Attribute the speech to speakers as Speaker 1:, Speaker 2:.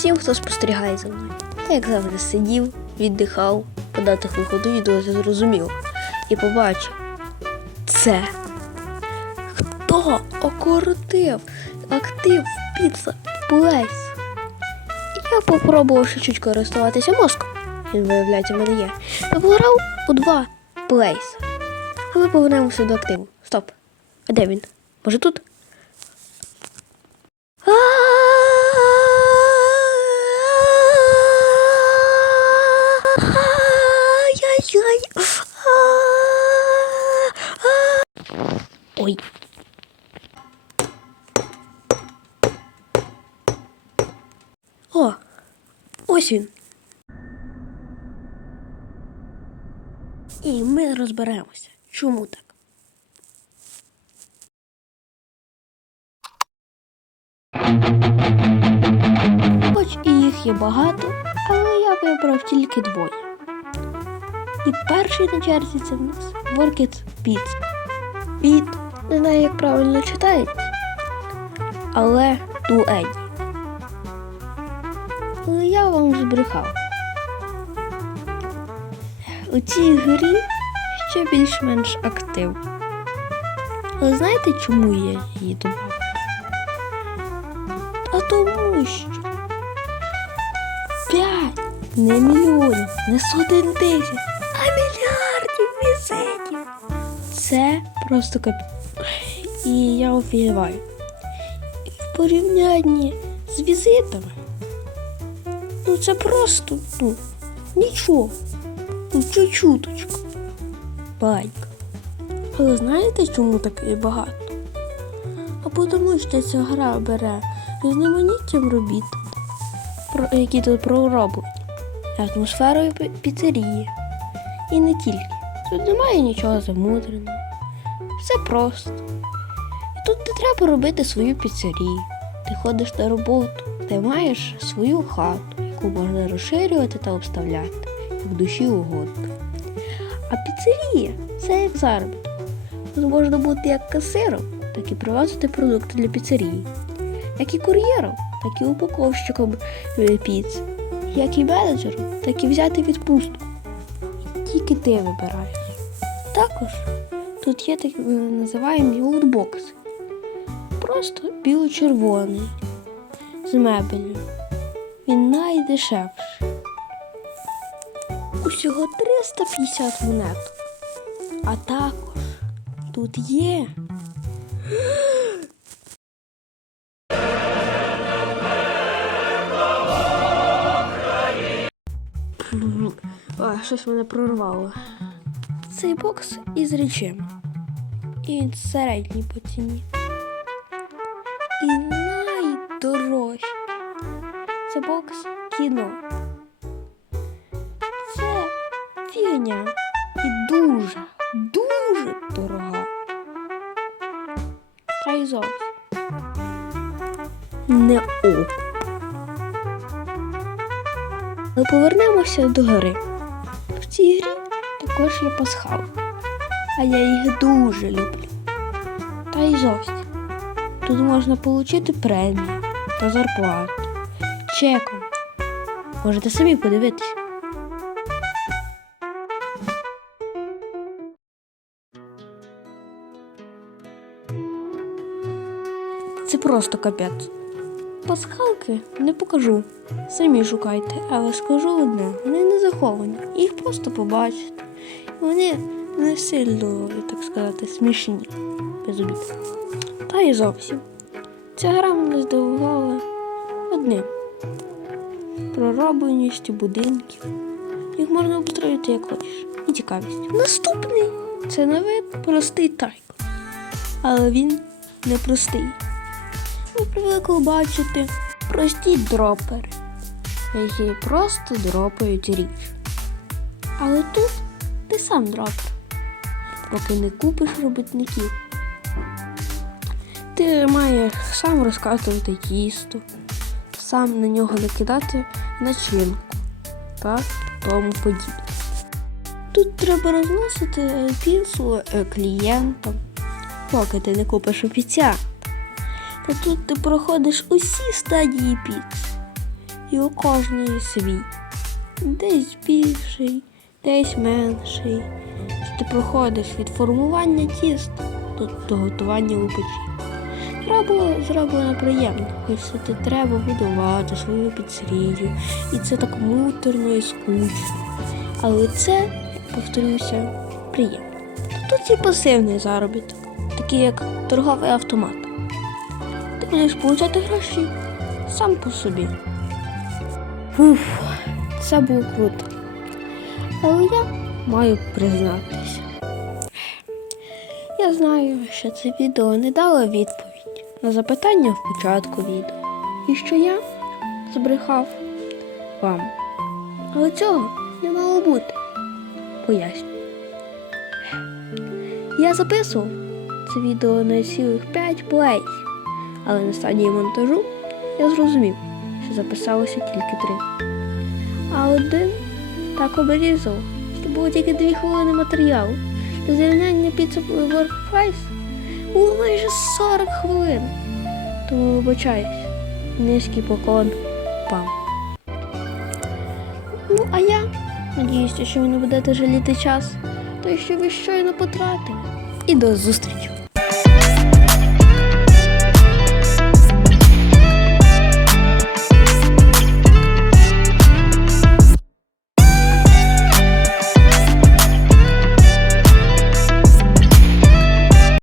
Speaker 1: всім, хто спостерігає за мною. Я, як завжди, сидів, віддихав, по датах виходу відео це зрозуміло. І побачив. Це. Хто окоротив актив Pizza Place? Я попробував ще чуть користуватися мозком. Він, виявляється, в мене є. Я у два плейса. А ми повернемося до активу. Стоп. А де він? Може тут? Ай-яй-яй. Ой. О, ось він. І ми розберемося, чому так. Хоч і їх є багато, але я вибрав тільки двоє. І перший на черзі це в нас Workit Pizza. Від не знаю, як правильно читається, але дуеді. Але я вам збрехав. У цій грі ще більш-менш актив. Але знаєте, чому я її додав? А тому що 5 не мільйонів, не сотень тисяч, а мільярдів візитів. Це просто кап... І я офігіваю. В порівнянні з візитами. Ну це просто, ну, нічого. Ну, чуть-чуточку. Байка. Але знаєте, чому так і багато? А тому що ця гра бере різноманіттям робіт, які тут пророблені, атмосферою піцерії. І не тільки. Тут немає нічого замудреного. Все просто. Тут не треба робити свою піцерію. Ти ходиш на роботу, ти маєш свою хату, яку можна розширювати та обставляти, як душі угодно. А піцерія це як заробіток. Тут можна бути як касиром, так і привозити продукти для піцерії, як і кур'єром, так і упаковщиком е, піц, як і менеджером, так і взяти відпустку. І тільки ти вибираєш. Також тут є так е, називаємо лутбокси. Просто біло-червоний з мебелью. Він найдешевший. Усього 350 монет. А також тут є. А, щось мене прорвало. Цей бокс із речами. І він середній по ціні. І найдорожчий. Це бокс кіно. Це фігня. І дуже, дуже дорога. Та й зовсім. Не ок. Але повернемося до гри. В цій грі також є пасхал. А я їх дуже люблю. Та й зовсім. Тут можна отримати премію та зарплату. Чеком. Можете самі подивитися. Це просто капець. Пасхалки не покажу. Самі шукайте, але скажу одне, вони не заховані. Їх просто побачите. Вони не сильно, так сказати, смішні. Без обід. Та й зовсім. Ця гра мене здивувала одним. Проробленістю будинків. Їх можна обстроїти як хочеш. І цікавістю. Наступний це на вид простий тайк. Але він не простий. Ви привикли бачити прості дропери, які просто дропають річ. Але тут ти сам дропер, поки не купиш робітників. Ти маєш сам розкатувати тісто, сам на нього накидати начинку та тому подібне. Тут треба розносити піцу е, клієнтам, поки ти не купиш офіціант. Та тут ти проходиш усі стадії піц. І у кожної свій. Десь більший, десь менший. Ти проходиш від формування тіста до готування у печі. Треба було зроблено приємно, хоч ти треба будувати свою піцерію. І це так муторно і скучно. Але це, повторюся, приємно. Тут і пасивний заробіток, такий як торговий автомат. Ти будеш получати гроші сам по собі. Уф, це було круто. Але я маю признатися. Я знаю, що це відео не дало відповідь на запитання в початку відео. І що я збрехав вам. Але цього не мало бути. Поясню. Я записував це відео на цілих 5 плеїв, але на стадії монтажу я зрозумів, що записалося тільки три. А один так обрізав, що було тільки 2 хвилини матеріалу. Для зрівняння піца Workprice було майже 40 хвилин. Тому вибачаюсь, низький поклон вам. Ну, а я надіюся, що ви не будете жаліти час, той, що ви щойно потратили. І до зустрічі!